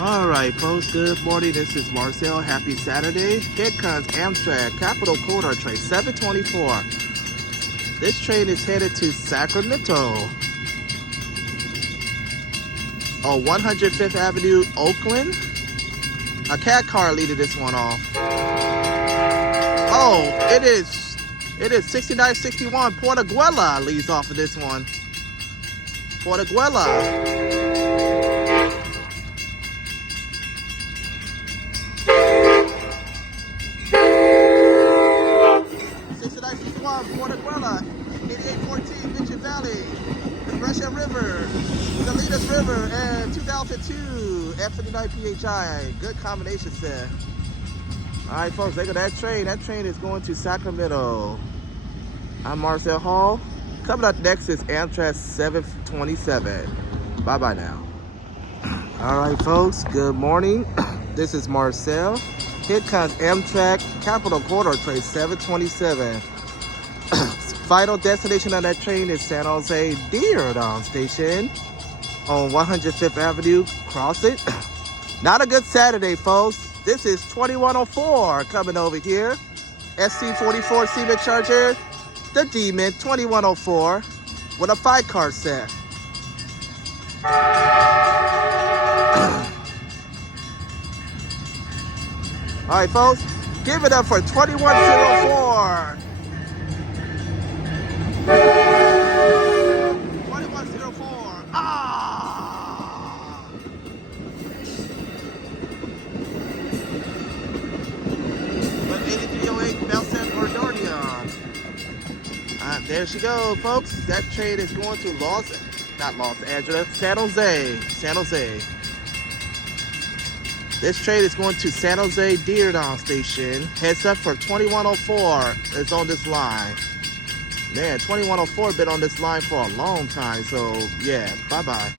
Alright folks, good morning. This is Marcel. Happy Saturday. Here comes Amtrak Capital Corridor Train 724. This train is headed to Sacramento on 105th Avenue, Oakland. A cat car leading this one off. Oh, it is 6961 Portaguela leads off of this one. Portaguela. Portaguela, 8814 Mitchell Valley, the Brescia River, the Salinas River, and 2002 F59 PHI. Good combination set. Alright folks, look at that train. That train is going to Sacramento. I'm Marcel Hall. Coming up next is Amtrak 727. Bye-bye now. Alright folks, good morning. This is Marcel. Here comes Amtrak Capital Corridor Train 727. Final destination on that train is San Jose Dearborn Station on 105th Avenue. Cross it. Not a good Saturday, folks. This is 2104 coming over here. SC44 Siemens Charger, the Demon 2104 with a 5-car set. All right, folks, give it up for 2104. 2104. Ah! But 8308 Belton Gordonian. There she goes, folks. That train is going to not Los Angeles, San Jose. San Jose. This train is going to San Jose Dearborn Station. Heads up for 2104 is on this line. Man, 2104 been on this line for a long time, so yeah, bye-bye.